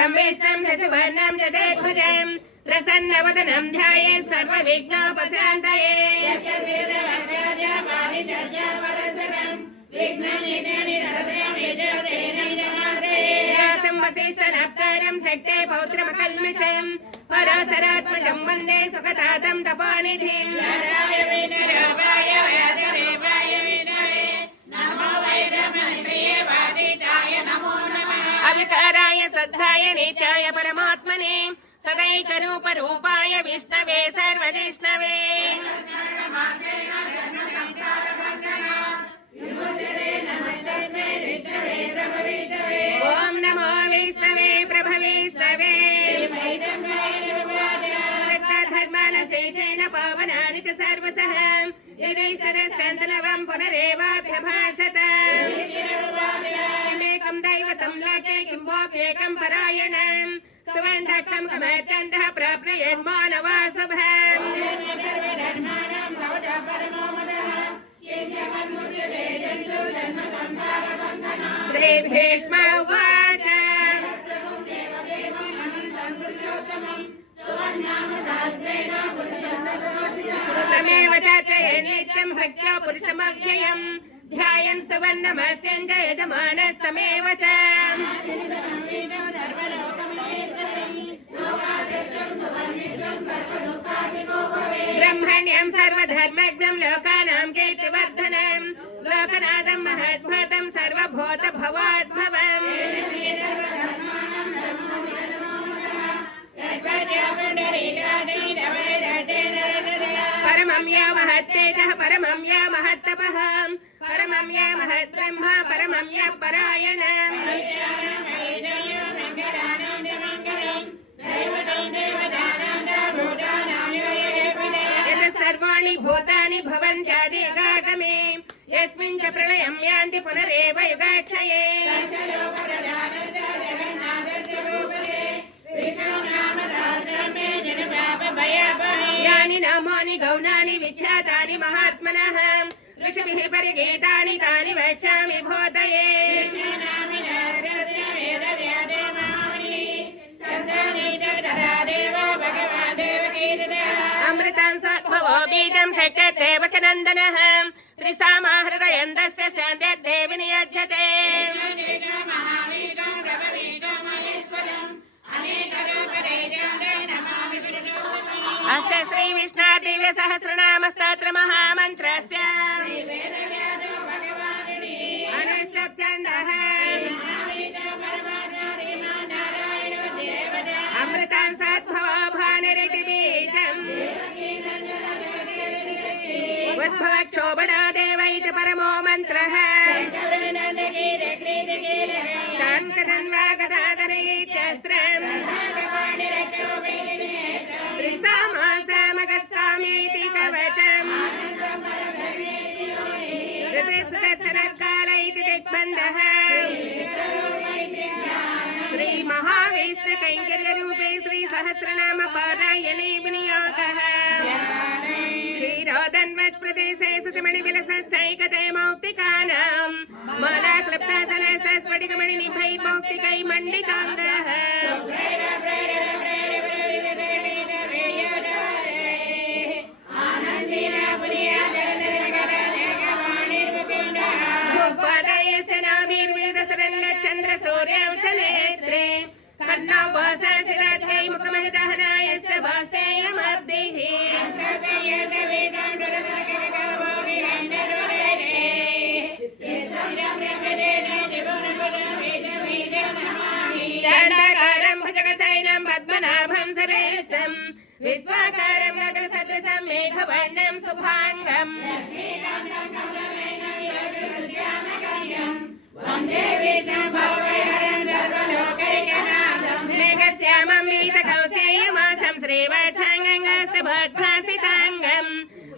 शुक्लाम्बरधरं विष्णुं शशिवर्णं चतुर्भुजं प्रसन्नवदनं ध्यायेत् सर्वविघ्नोपशान्तये। वसिष्ठनप्तारं शक्ते पौत्रमकल्मषं पराशरात्मजं वन्दे सुखदातं तपोनिधिं। अविकाराय शुद्धाय नित्याय परमात्मने सदैकरूपरूपाय विष्णवे सर्वजिष्णवे। ओम नमो विष्णवे प्रभविष्णवे। धर्मानशेषेण पावनानि च सर्वशः यदैस्तरस्कन्दनवं पुनरेवाभ्यभाषत। किमेकं दैवतं लोके किं वाप्येकं परायणं सुवन्धकं कमर्चन्दः प्राप्नुयान्मानवा शुभम्। श्रीभीष्म उवाच तमेव चाचये नित्यं भक्त्या पुरुषमव्ययम् ध्यायन् स्तवन्नमस्यं च यजमानस्तमेव च। ब्रह्मण्यं सर्वधर्मज्ञं लोकानां कीर्तिवर्धनं लोकनाथं महद्भूतं सर्वभूतभवाद्भवम्। परमं या महत्तेजः परमं या महत्तपः परमं या महद्ब्रह्म परमं या परायणम्। सर्वाणि भूतानि भवन्त्यादियुगागमे यस्मिन् च प्रलयं यान्ति पुनरेव युगाक्षये। यानि नामानि गौणानि विख्यातानि महात्मनः ऋषिभिः परिगीतानि तानि वक्ष्यामि भूतये। अमृतं सद्भवो बीजं शक्यते वचनन्दनः त्रिसामाहृदयन्दस्य शान्तिर्देवि नियुज्यते। अस्य श्रीविष्णुदिव्यसहस्रनामस्तोत्र महामन्त्रस्य अनुष्ठुप्छन्दः अमृतं सद्भवो भानुरिति बीजम् उद्भवक्षोभणो देव इति परमो मन्त्रः शङ्खधन्वा गदाधरैत्यस्त्रम् त्रिसामासामगस्सामीति कवचम् ऋतुसुदर्शनकाल इति दिग्बन्धः श्रीमहाविष्णुकैङ्कर्यरूपे श्रीसहस्रनाम पारायणे विनियोगः। क्षीरोदन्वत्प्रदेशे सुचमणिविलसच्चैकते मौक्तिकानां मालाक्लृप्तासनसस्फटिकमणिनिभै मौक्तिकै मण्डिताङ्गः। चन्द्रसूर्यौचनेत्रे कन्नावासाचिराध्यै मुखमहिदहनाय स वास्तेयमब्धिः। चाण्डाकारं भुजगशयनं पद्मनाभं सुरेशं विश्वाकारं गगनसदृशं मेघवर्णं शुभाङ्गम्। मेघश्यामं मीतकौशेयमासं श्रीवत्साङ्गस्तभद्भासिताङ्गं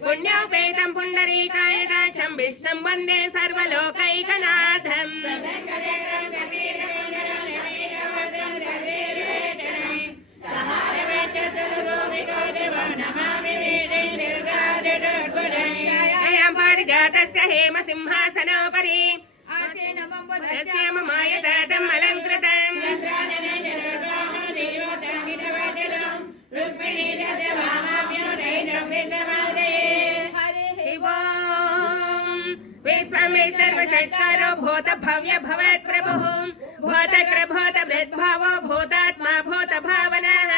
पुण्योपेतं पुण्डरीकायदाक्षं विष्णुं वन्दे सर्वलोकैकनाथम्। अयं पारिजातस्य हेमसिंहासनोपरि आसेन ममायदातम् अलङ्कृतम् सर्वषट्कारो भूत भव्य भवत् प्रभुः भूतकृ भूत वृद्भावो भूतात्मा भूत भावनः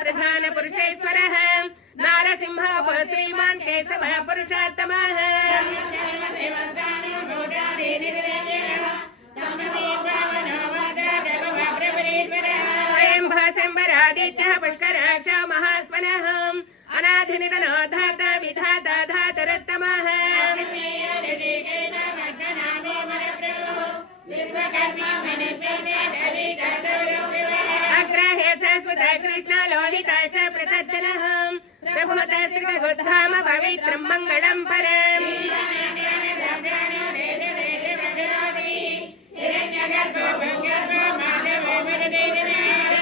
प्रधान पुरुषेश्वरः नारसिंह श्रीमान् केशवः पुरुषोत्तमः स्वयंभः शम्बरादित्यः पुष्कराक्ष महास्वनः अनाधिनिधनो धाता विधाता धातुरुत्तमः अग्रहे शाश्वत कृष्ण लोहिता च प्रतज्जनः प्रभूतश्रितगुद्धाम पवित्रं मङ्गलं परम्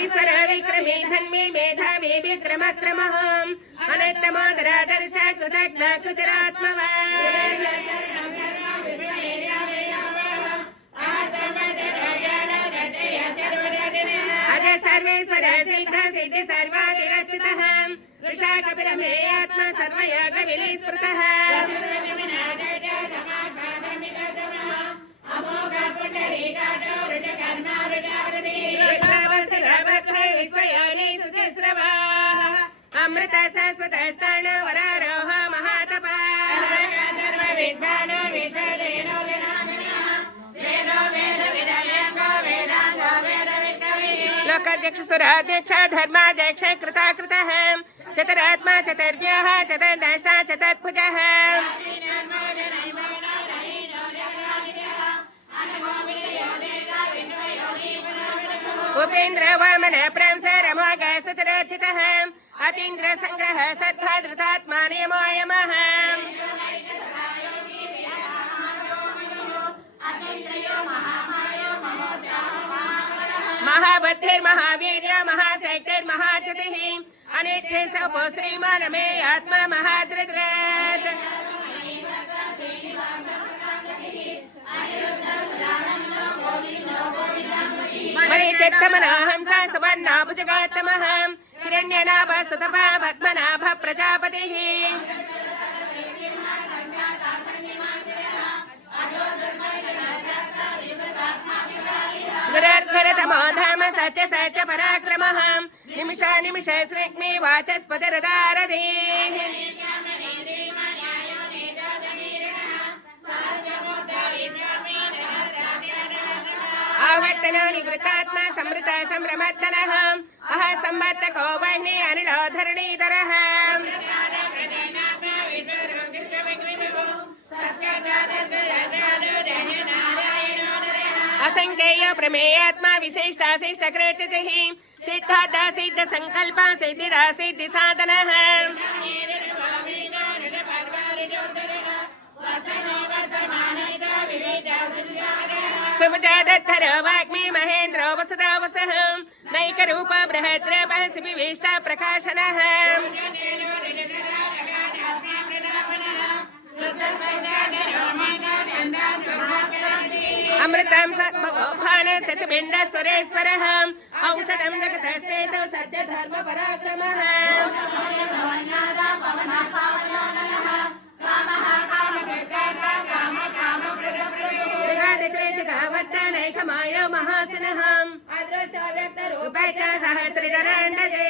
ईश्वर विक्रमे धन्मे मेधावी विक्रमक्रमः अनन्तमादरादर्श कृतज्ञ कृतिरात्मवान् अज सर्वेश्वर सिद्ध सिद्धि सर्वादिरचितः वृषा कपिलमे आत्मा सर्वयोग विलिस्मृतः अमृत शाश्वत स्थान वरारोह महातपः लोकाध्यक्ष सुराध्यक्ष धर्माध्यक्ष कृताकृतः चतुरात्मा चतुर्व्यः चतुर्दष्टा चतुर्भुजः उपेन्द्र वामन प्रांस रमोग सचरोचितः अतीन्द्र संग्रह सद्भाद्रतात्मा नियमोऽयमः महाबुद्धिर्महावीर्य महाशक्तिर्महाच्युतिः अनित्ये सपो श्रीमान् मे आत्मा महादृद्रत् मणिचित्तमनाहंसा सुवर्णा भुजगोत्तमः हिरण्यनाभ सुतपा पद्मनाभ प्रजापतिः गुरुर्घरतमो धाम सत्य सत्य पराक्रमः निमिषा निमिष स्निग्मे वाचस्पतिरदारधीः आवर्तनो निवृत्तात्मा समृत संभ्रमत्तनः अह संवर्तको वह्नि अनिलो धरणीधरः असंख्येय प्रमेयात्मा विशिष्टाशिष्ट कृतचिः सिद्धार्थ सिद्ध संकल्प सिद्धिदा सिद्धि साधनः सुभजाधर वाग्मी महेन्द्रो वसुधा वसः नैकरूप बृहद्रपः शिविष्टा प्रकाशनः अमृतं सद्भवभान शशिबिण्ड सुरेश्वरः औषधं जगतश्रेतो सत्य धर्म पराक्रमः नैकमायो महासनः अदृश्यव्यक्तरूपैः सहस्रजनान्दजे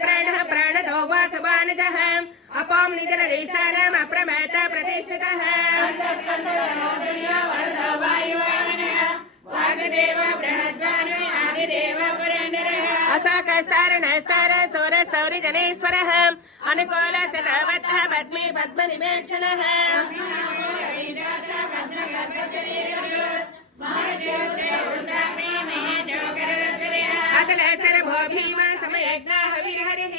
प्राणः प्राणदो वासवानजः अपां निजलदेशानाम् अप्रमेत प्रतिष्ठितः असाकस्तारणस्तार सौर सौरि जनेश्वरः अनुकूल सदावत्तः पद्मे पद्मनिवेक्षणः अतलसरभो भीम समयज्ञः हविर्हरिः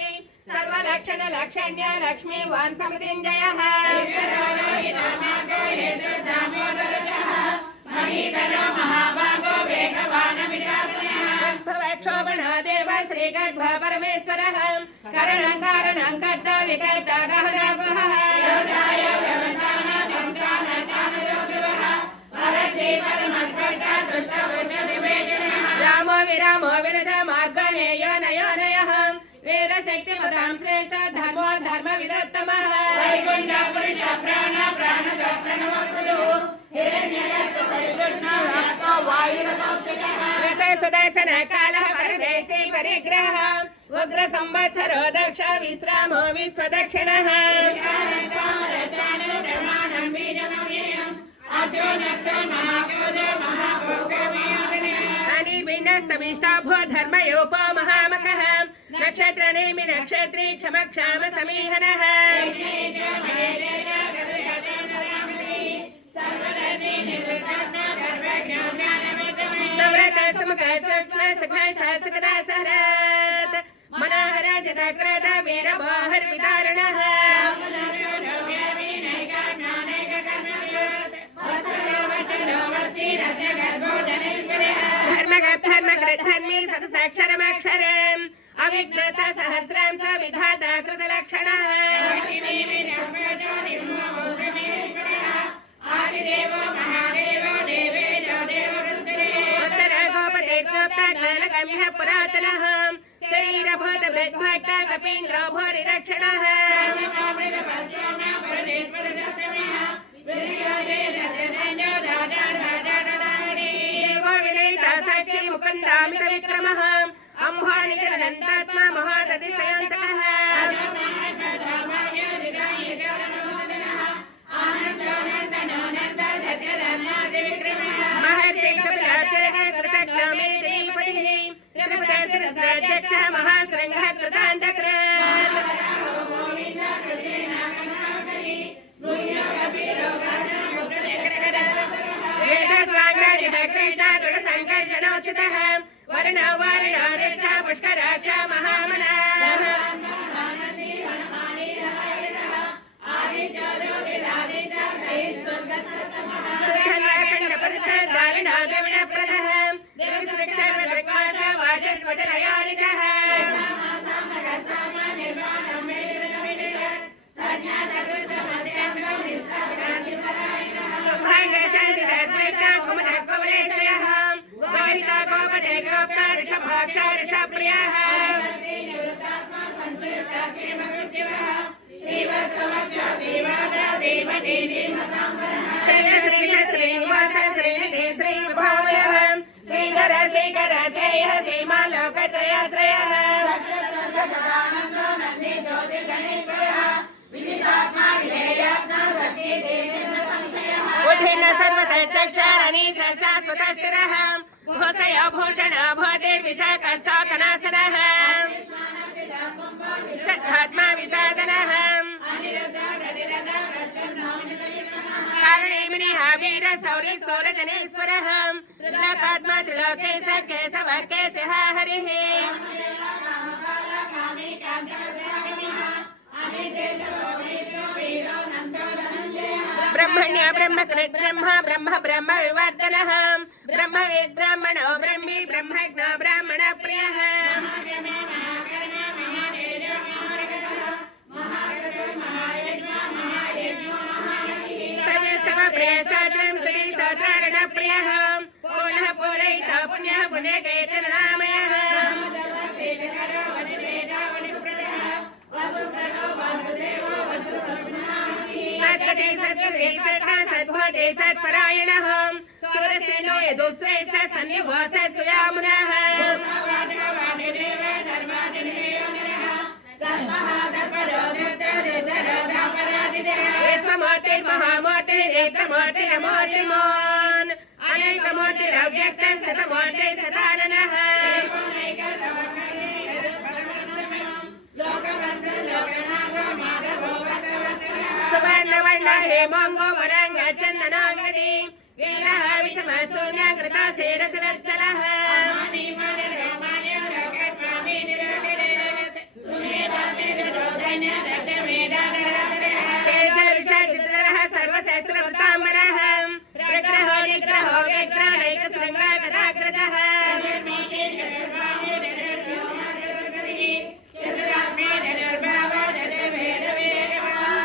सर्वलक्षण लक्षण्य लक्ष्मी वान् समृतिञ्जयः महाभागो वेगवानमितासनः देव श्रीगर्भ परमेश्वरः करणं कारणं कर्ता विकर्ता गहना गुहः रामो विरामो विरज मार्गनेयो नयोनयः वीरशक्तिमतां श्रेष्ठ धर्मो धर्मविदोत्तमः वैकुण्ठ पुरुष प्राण प्राणज प्रणवप्रदो हिरण्यगर्भ परिकृष्ण आत्मा वायुरतोक्षजः ऋत सुदर्शन कालः परमेष्टि परिग्रहः उग्र संवत्सरो दक्ष विश्रामो विश्वदक्षिणः प्रमाणं बीजमव्ययम् अर्जुनत्तो महाकोजो महाभोगो अनिर्विण्णस्तमिष्टाभो धर्मयोपो महामकः नक्षत्रनेमि नक्षत्री क्षमक्षाम समीहनः सव्रत सुमुख सूक्ष्म सुख शासकदा सरत् मनोहर जतक्रद वीरबोहर विदारणः धर्मग्रधर्मी सदसाक्षरमक्षरम् अविघ्नता सहस्रां स विधाता कृतलक्षणः उत्तरगोपदेवोक्तज्ञानगम्यः पुरातनः शरीरभूत वृद्भट्ट कपीन्द्रो भूरिदक्षिणः साक्षी मुकुन्दामित विक्रमः अम्भोनिजनन्दात्मा महादतिशयन्तकः महर्षि कपिलाचार्यः कृतज्ञामेन्द्रीपतिः त्रिपुरसुरस्याध्यक्षः महाशृङ्गः कृतान्तकृत् कृष्ण दृढसङ्कर्षणोचितः वर्ण वारिणारिष्ठ पुष्कराक्ष महामनाः दारुणा द्रविणप्रदः वाचस्पतिरयालिजः ऋषप्रियः श्रीनिवास श्रीनिधि श्रीविभावरः श्रीधर श्रीकर श्रेयः श्रीमालोकत्रयाश्रयः बुद्धिर्न सर्वतश्चक्षारणी शाश्वतस्थिरः घोषय भूषण भूते विशाखनासनः सद्धात्मा विसादनः कारणेमिनिः वीर शौर्य शूरजनेश्वरः त्रिलोकात्मा त्रिलोकेश केशव केशः हरिः ब्रह्मण्य ब्रह्मकृत् ब्रह्म ब्रह्म ब्रह्म विवर्धनः ब्रह्मवेद् ब्राह्मणो ब्रह्मी ब्रह्मज्ञ ब्राह्मण प्रियः प्रियः पूर्णः पूरयिता पुण्यः पुण्यकेतननामयः सद्गते सद्गते सद्धा सद्भवते सत्परायणः सुरसेनो यदुश्रेष्ठ सन्निवास सुयामुनः विश्वमूर्तिर्महामूर्तिर्नेत्रमूर्तिरमूर्तिमान् अनेकमूर्तिरव्यक्तः शतमूर्तिः सदाननः सुवर्णवर्ण हेमाङ्गो वराङ्ग चन्दनाङ्गदी वीरः विषमशून्य कृतासेरसुरच्चलः सर्वशास्त्रवृताम्बरः प्रग्रहो निग्रहो व्यग्रहैकशृङ्गाकराग्रजः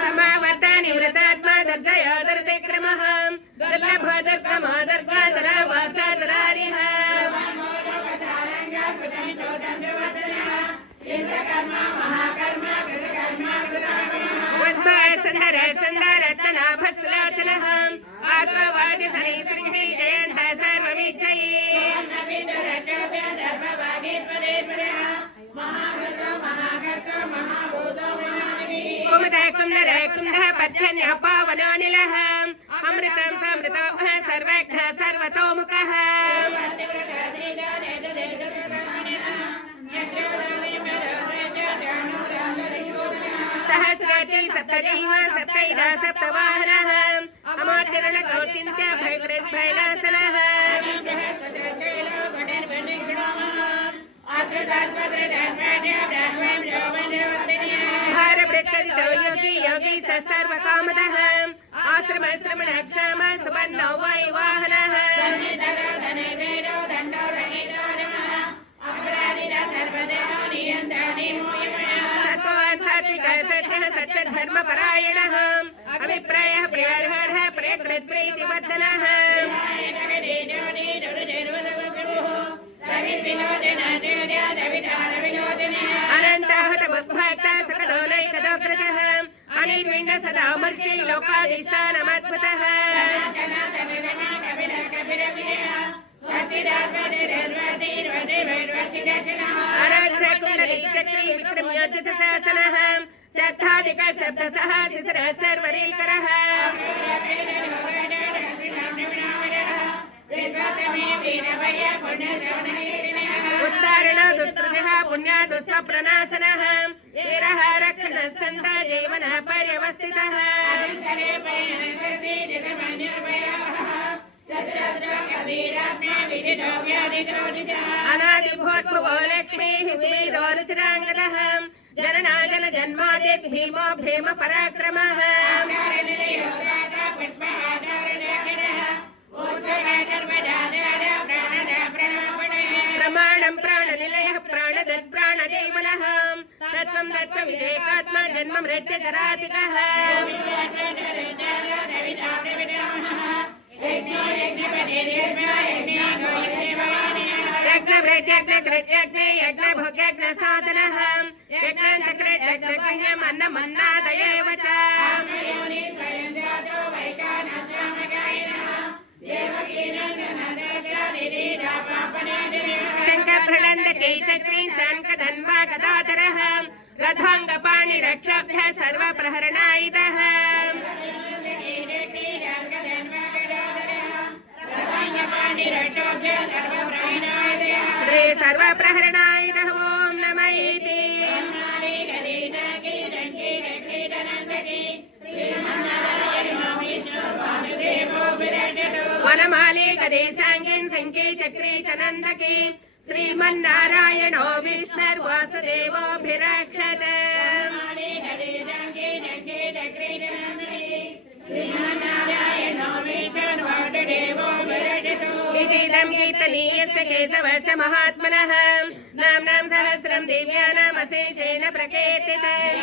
समावर्ता निवृतात्मा दुर्जयो दुर्विक्रमः दुर्लभो दुर्गमो दुर्ग सुंदर सुंदरत्नाभस्लोचनः आत्मवादी सनिसृङ्गे जयन्तः सर्वविजयी कुमुदः कुन्दर कुन्दः पर्जन्यः पावनो निलः अमृतं समृतोः सर्वज्ञः सर्वतोमुखः सहस्राची सप्तजिह्व सप्तैदा सप्तवाहनः अमोचरणको चिन्त्य भयकृद्भयनाशनः भारवृत्तजितो योगी योगी स सर्वकामदः आश्रम श्रमण क्षम सुवर्णो वायुवाहनः सत्यधर्मपरायणः अभिप्रायः प्रियार्हः प्रियकृत्प्रीतिवर्धनः अनन्तहतमुद्भक्ता सकलोलैकदोग्रजः अनिर्विण्ण सदा मर्षि लोकाधिष्ठानमद्भुतः विक्रम्योजसशासनः श्रद्धाधिक शब्दसः शिशिरः सर्वरीकरः उत्तारण दुष्कृतः पुण्यादुःस्वप्रनाशनः वीरः रक्षणः सन्ता जीवनः पर्यवस्थितः अनादिभूतभुवो लक्ष्मीः सुवीरोरुचिराङ्गदः जननाजन जन्मादि भीमो भीम पराक्रमः प्रमाणं प्राणनिलयः प्राणदत् प्राणजैवनः तत्त्वं तत्त्वविदेकात्मा जन्म मृत्युजराधिकः यज्ञ यज्ञभोग्यज्ञ साधनः यज्ञादयेव च शङ्खप्रलन्दके चक्री शङ्खधन्वा गदाधरः रथाङ्गपाणिरक्षाभ्यः सर्वप्रहरणायुधः श्री सर्वप्रहरणायुधः ॐ नमः इति वनमाले गदेशाङ्गीन् शङ्खे चक्रे च नन्दके श्रीमन्नारायणो विष्णुर्वासुदेवोऽभिरक्षत इदं कीर्तनीयस्य केशवस्य महात्मनः नाम्नां सहस्रं दिव्यानामशेषेण प्रकीर्तितम्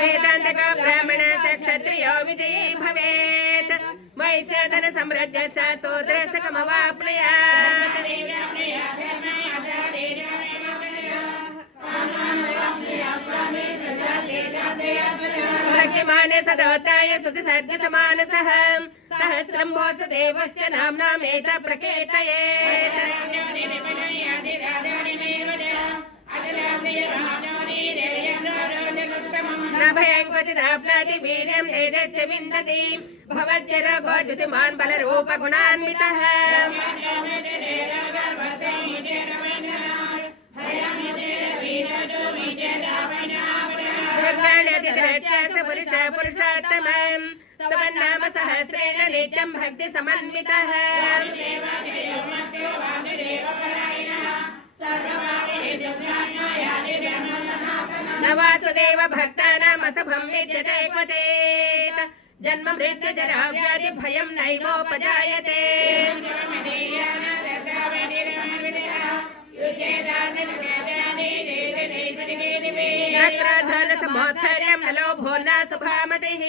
वेदान्तको ब्राह्मणः क्षत्रियो विजयी भवेत् वैश्यधन समृद्ध स शूद्रसकमवाप्नुयात् भक्तिमाने सदोताय सुतिसर्जसमानसः सहस्रं वासुदेवस्य नाम्नामेत प्रकीर्तयेत् न भयं क्वचिदाप्नोति वीर्यं तेजश्च विन्दति भवज्जरोगो ज्योतिमान् बलरूपगुणान्वितः पुरुषोत्तमम् स्तवन्नाम सहस्रेण नित्यं भक्ति समन्वितः न वासुदेव भक्तानामसभं विद्यते क्वचित् जन्म मृत्यु जरा व्याधि भयं नैवोपजायते नक्रधनसमोत्सर्यं न लोभो न सुभामतिः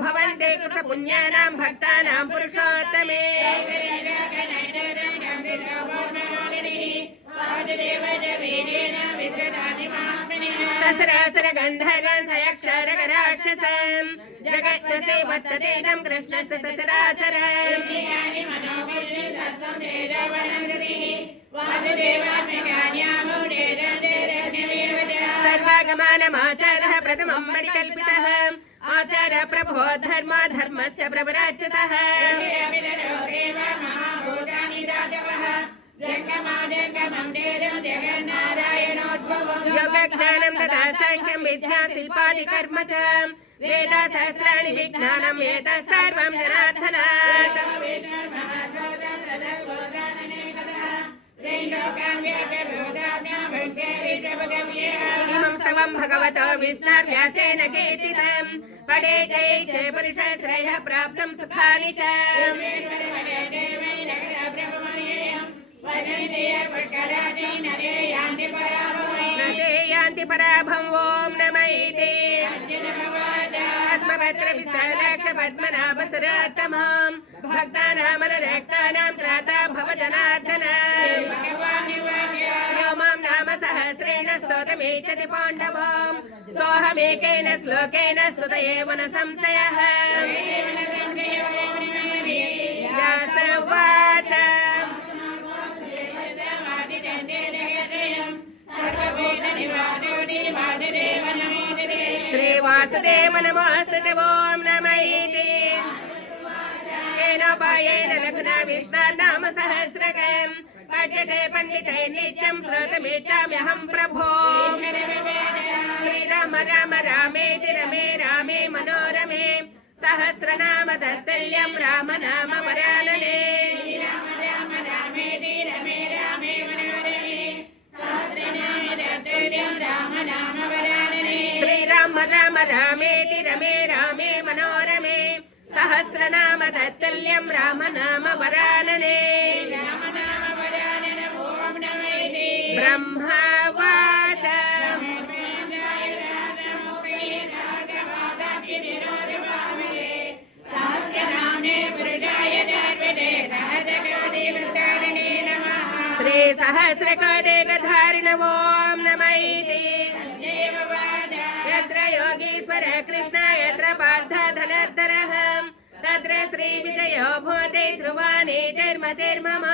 भवन्ते कृतपुण्यानां भक्तानां पुरुषोत्तमे ससरासर गन्धर्वयक्षरगराक्षसं जगत्से वर्ततेदं कृष्णस्य सचराचरम् सर्वागमानमाचारः प्रथमं परिकल्पितः आचार प्रभो धर्मा धर्मस्य प्रवराच्यतः योगज्ञानं तथा साङ्ख्यं विद्या शिल्पादि कर्म च वेद सहस्राणि विज्ञानम् एतत् सर्वं जनार्दनात् इमं सर्वं भगवतो विष्णुर्व्यासेन कीर्तितं पठेत् च पुरुषश्रेयः प्राप्तं सुखानि च न ते यान्ति पराभवम् ॐ नमः इति पद्मनाभसरोत्तमं भक्तानामनुरक्तानां त्राता भव जनार्दन यो मां नाम सहस्रेण स्तोत्रमेच्छति पाण्डवं सोऽहमेकेन श्लोकेन स्तुत एव न संशयः व्यास उवाच श्रीवासुदेव नमोऽस्तुते ॐ नमः इति येनोपायेन लघुना विष्णुर्नाम सहस्रकं पठ्यते पण्डितैः नित्यं श्रोतुमिच्छाम्यहं प्रभो श्रीराम राम रामेति रमे रामे मनोरमे सहस्रनाम तत्तुल्यं राम नाम वरानने श्रीराम राम रामेति रमे रामे मनोरमे सहस्रनाम तत्तुल्यं राम नाम वरानने ब्रह्मवाच श्री सहस्रकोटिगधारिण ॐ नमः इति यत्र योगीश्वर कृष्ण यत्र पार्थ धनुर्धरः तत्र श्रीविजयो भूते ध्रुवाणि जन्मतिर्मम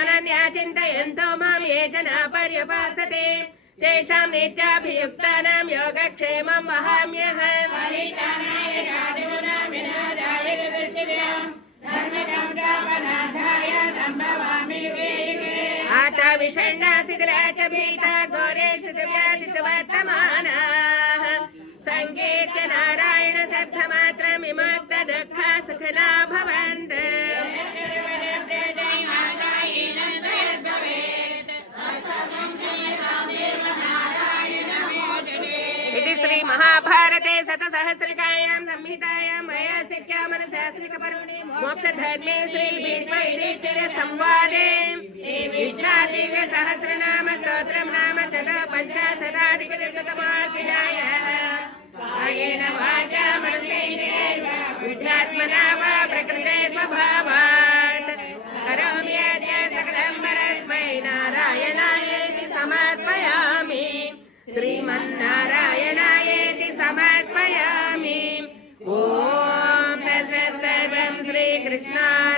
अनन्या चिन्तयन्तो मां ये जना पर्युपासते तेषां नित्याभियुक्तानां योगक्षेमं वहाम्यहम् आटा विषण्णा शिथिला च भीता घोरेषु व्याधिषु वर्तमानाः सङ्कीर्त्य नारायण शब्दमात्रं विमुक्त दुःखा सुखिना भवन्तु इति श्री महाभारते शतसहस्रिकायां संहितायां वैयासिक्यामनुशासनिकपर्वणि मोक्षधर्मे श्री भीष्म युधिष्ठिर संवादे विष्णादिव्य सहस्रनाम स्तोत्रं नाम चतुःपञ्चाशदाधिकशतमाध्यायः कायेन वाचा मनसेन्द्रियैर्वा बुद्ध्यात्मना वा प्रकृते स्वभावात् करोमि यद्य सकलं परस्मै नारायणायेति समर्पयामि श्रीमन्नारायणायेति समर्पयामि ॐ तत्सत् सर्वं श्रीकृष्णाय